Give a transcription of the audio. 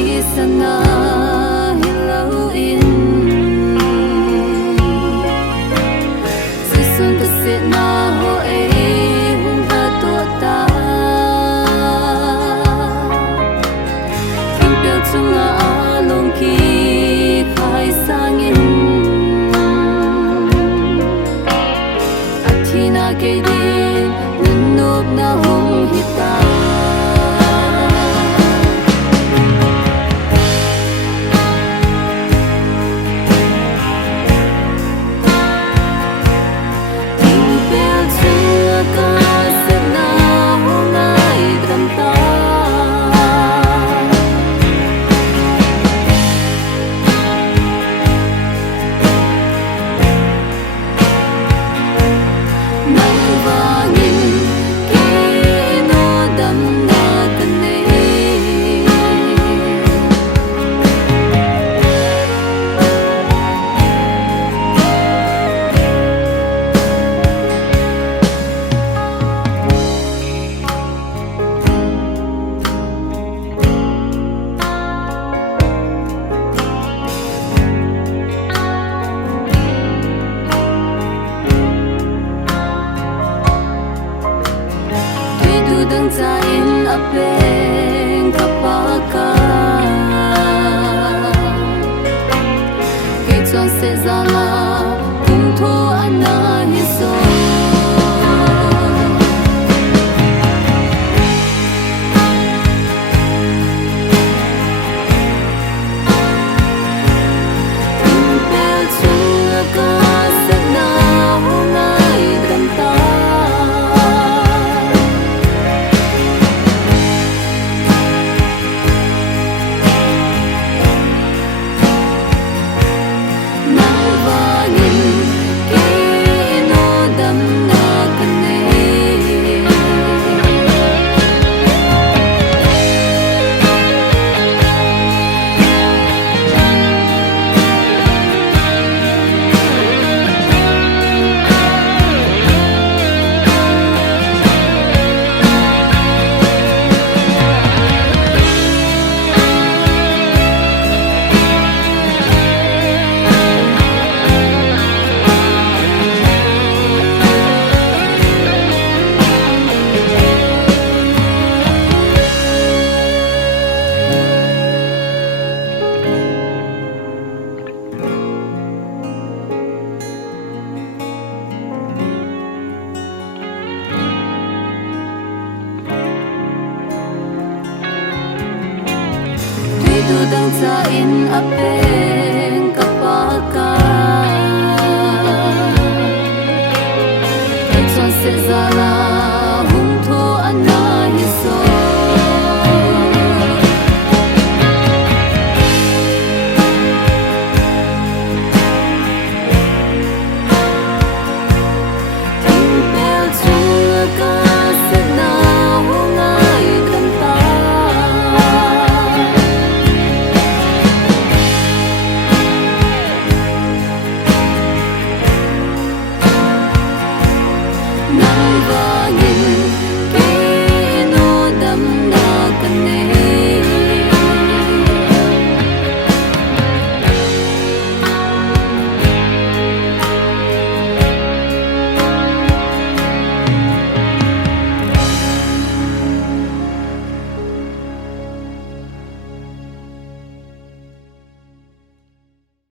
khi sana hello in Sisun kasit na ho hung ha to ta Kim pyo chunga along ki khai sangin Athina ke din nunup na hong hita Dang cha in a peng kapaka Ke chon se zala kum tho ana hi so Kum pel chung ka se na ho ngai dam ta Tu dang cha in a pe